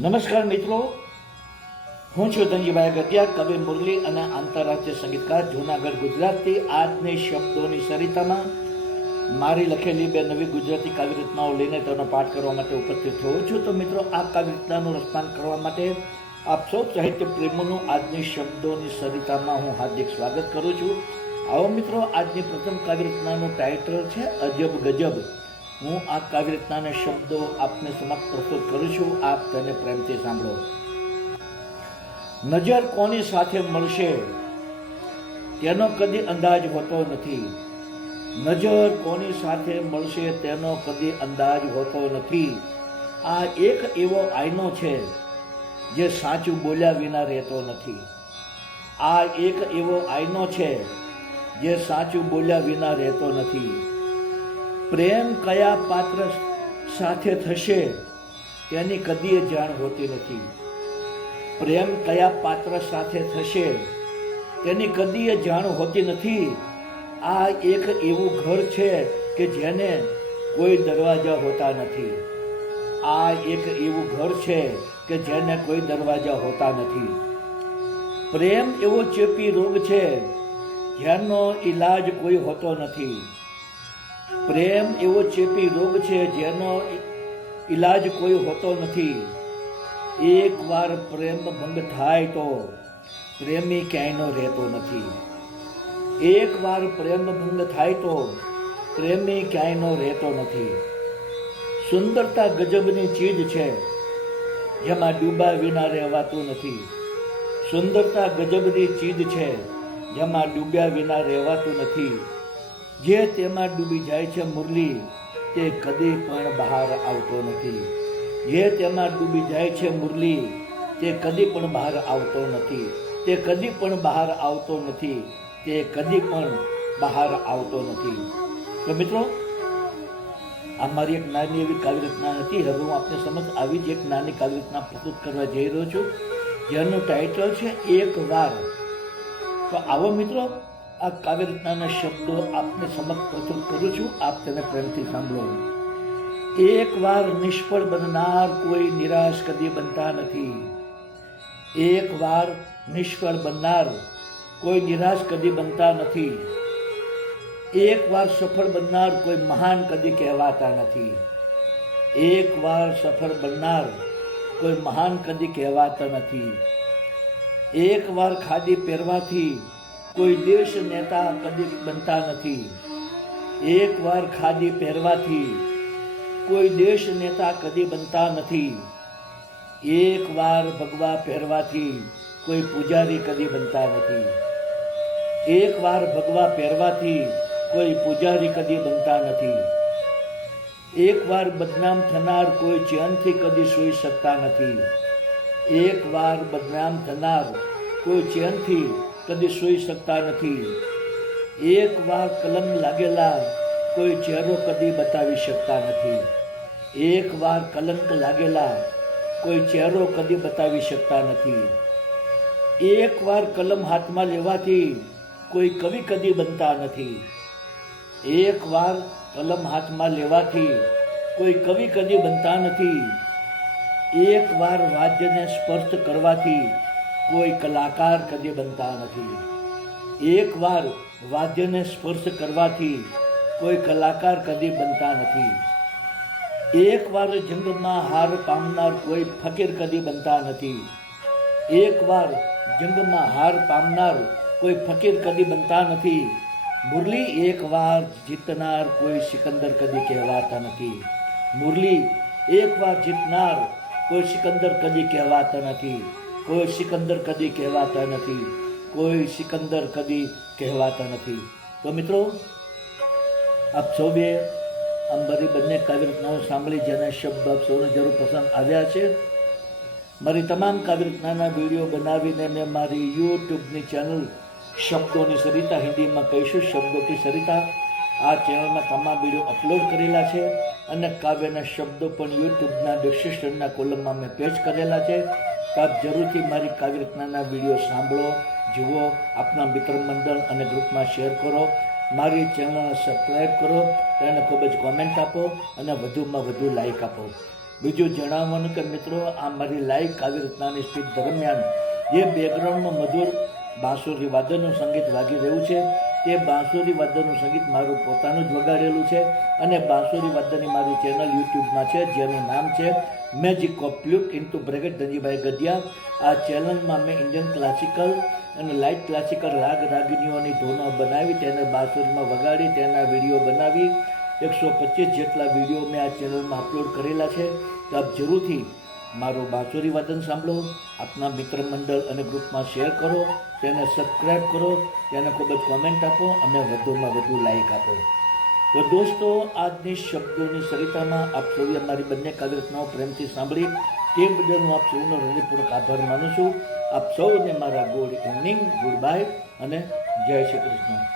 નમસ્કાર મિત્રો. હું છું ધનજીભાઈ ગતિયા કવિ મુરલી અને આંતરરાષ્ટ્રીય સંગીતકાર, જૂનાગઢ, ગુજરાતથી આજની શબ્દોની સરિતામાં મારી લખેલી બે નવી ગુજરાતી કાવ્ય રચનાઓ લઈને તેનો પાઠ કરવા માટે ઉપસ્થિત થયો છું. તો મિત્રો, આ કાવ્ય રચનાનું રસ્તાન કરવા માટે આપ સૌ સાહિત્ય પ્રેમીનું આજની શબ્દોની સરિતામાં હું હાર્દિક સ્વાગત કરું છું. આવો મિત્રો, આજની પ્રથમ કાવ્ય રચનાનું ટાઇટલ છે, અજબ ગજબ. હું આ કાવ્ય રચનાના શબ્દો આપને સમક્ષ પ્રસ્તુત કરું છું. આપ તેને પ્રેમથી સાંભળો. નજર કોની સાથે મળશે? તેનો કદી અંદાજ હોતો નથી. નજર કોની સાથે મળશે તેનો કદી અંદાજ હોતો નથી. આ એક એવો આઈનો છે જે સાચું બોલ્યા વિના રહેતો નથી. આ એક એવો આઈનો છે જે સાચું બોલ્યા વિના રહેતો નથી. પ્રેમ કયા પાત્ર સાથે થશે તેની કદીએ જાણ હોતી નથી. પ્રેમ કયા પાત્ર સાથે થશે તેની કદીએ જાણ હોતી નથી. આ એક એવું ઘર છે કે જેને કોઈ દરવાજા હોતા નથી. આ એક એવું ઘર છે કે જેને કોઈ દરવાજા હોતા નથી. પ્રેમ એવો ચેપી રોગ છે જેનો ઈલાજ કોઈ હોતો નથી. પ્રેમ એવો ચેપી રોગ છે જેનો ઈલાજ કોઈ હોતો નથી. એકવાર પ્રેમ ભંગ થાય તો પ્રેમી ક્યાંયનો રહેતો નથી. એકવાર પ્રેમ ભંગ થાય તો પ્રેમી ક્યાંયનો રહેતો નથી. સુંદરતા ગજબની ચીજ છે, જેમાં ડૂબા વિના રહેવાતું નથી. સુંદરતા ગજબની ચીજ છે, જેમાં ડૂબ્યા વિના રહેવાતું નથી. જે તેમાં ડૂબી જાય છે મુરલી, તે કદી પણ બહાર આવતો નથી. જે તેમાં ડૂબી જાય છે મુરલી, તે કદી પણ બહાર આવતો નથી. તે કદી પણ બહાર આવતો નથી. તે કદી પણ બહાર આવતો નથી. તો મિત્રો, આ મારી એક નાની એવી કાવ્ય રચના હતી. હવે હું આપને સમજ આવી જ એક નાની કાવ્ય રચના પ્રસ્તુત કરવા જઈ રહ્યો છું. જેનું ટાઇટલ છે, એક વાર તો આવો મિત્રો આ કાવ્ય રચનાના શબ્દો આપને સમક્ષ પ્રસ્તુત કરું છું. આપ તેને પ્રેમથી સાંભળો. એક વાર નિષ્ફળ બનનાર કોઈ નિરાશ કદી બનતા નથી. એક વાર નિષ્ફળ બનનાર કોઈ નિરાશ કદી બનતા નથી. એક વાર સફળ બનનાર કોઈ મહાન કદી કહેવાતા નથી. એક વાર સફળ બનનાર કોઈ મહાન કદી કહેવાતા નથી. એક વાર ખાદી પહેરવાથી કોઈ દેશ નેતા કદી બનતા નથી. એક વાર ખાદી પહેરવાથી કોઈ દેશ નેતા કદી બનતા નથી. એક વાર ભગવા પહેરવાથી કોઈ પૂજારી કદી બનતા નથી. એકવાર ભગવા પહેરવાથી કોઈ પૂજારી કદી બનતા નથી. એક વાર બદનામ થનાર કોઈ ચેનથી કદી સૂઈ શકતા નથી. એક વાર બદનામ થનાર કોઈ ચેનથી કદી સૂઈ શકતા નથી. એક વાર કલમ લાગેલા કોઈ ચહેરો કદી બતાવી શકતા નથી. એક વાર કલંક લાગેલા કોઈ ચહેરો કદી બતાવી શકતા નથી. એક વાર કલમ હાથમાં લેવાથી કોઈ કવિ કદી બનતા નથી. એક વાર કલમ હાથમાં લેવાથી કોઈ કવિ કદી બનતા નથી. એક વાર વાદ્યને સ્પર્શ કરવાથી કોઈ કલાકાર કદી બનતા નથી. એક વાર વાદ્યને સ્પર્શ કરવાથી કોઈ કલાકાર કદી બનતા નથી. એકવાર જંગમાં હાર પામનાર કોઈ ફકીર કદી બનતા નથી. એક વાર જંગમાં હાર પામનાર કોઈ ફકીર કદી બનતા નથી. મુરલી એક વાર જીતનાર કોઈ સિકંદર કદી કહેવાતા નથી. મુરલી એકવાર જીતનાર કોઈ સિકંદર કદી કહેવાતા નથી. કોઈ સિકંદર કદી કહેવાતા નથી, કોઈ સિકંદર કદી કહેવાતા નથી. તો મિત્રો, આપ સૌએ આમ બધી બંને કાવ્ય રચનાઓ સાંભળી જેના શબ્દ આપ સૌને જરૂર પસંદ આવ્યા છે. મારી તમામ કાવ્ય રચનાના વીડિયો બનાવીને મેં મારી યુટ્યુબની ચેનલ શબ્દોની સરિતા હિન્દીમાં કહીશું શબ્દોની સરિતા. આ ચેનલમાં તમામ વીડિયો અપલોડ કરેલા છે અને કાવ્યના શબ્દો પણ યુટ્યુબના ડિસ્ક્રિપ્શનના કોલમમાં મેં પેજ કરેલા છે. તો આપ જરૂરથી મારી કાવ્ય રચનાના વીડિયો સાંભળો, જુઓ, આપના મિત્ર મંડળ અને ગ્રુપમાં શેર કરો, મારી ચેનલને સબસ્ક્રાઈબ કરો તેને ખૂબ જ કોમેન્ટ આપો અને વધુમાં વધુ લાઈક આપો. બીજું જણાવવાનું કે મિત્રો, આ મારી લાઈવ કાવ્ય રચનાની સ્પીચ દરમિયાન જે બેકગ્રાઉન્ડમાં મધુર બાંસુરી વાદનનું સંગીત વાગી રહ્યું છે. તે બાંસુરી વાદનનું સંગીત મારું પોતાનું જ વગાડેલું છે અને બાંસુરી વાદનની મારી ચેનલ યુટ્યુબમાં છે, જેનું નામ છે મેજિક ઓફ લ્યુક ઇન્ટુ બ્રેકેટ ધનજીભાઈ ગઢિયા. આ ચેનલમાં મેં ઇન્ડિયન ક્લાસિકલ અને લાઇટ ક્લાસિકલ રાગ રાગિનીઓની ધૂનો બનાવી, તેને બાંસુરીમાં વગાડી, તેના વીડિયો બનાવી. એકસો પચીસ જેટલા વીડિયો મેં આ ચેનલમાં અપલોડ કરેલા છે. તો આપ જરૂરથી મારું બાંસુરી વાદન સાંભળો, આપના મિત્ર મંડળ અને ગ્રુપમાં શેર કરો, તેને સબસ્ક્રાઈબ કરો, તેને ખૂબ જ કોમેન્ટ આપો અને વધુમાં વધુ લાઈક આપો. તો દોસ્તો, આજની શબ્દોની સરિતામાં આપ સૌએ મારી બંને કાવ્યરચનાઓ પ્રેમથી સાંભળી, તે બદલ હું આપ સૌનો હૃદયપૂર્વક આભાર માનું છું. આપ સૌને મારા ગુડ ઇવનિંગ ગુડ બાય અને જય શ્રી કૃષ્ણ.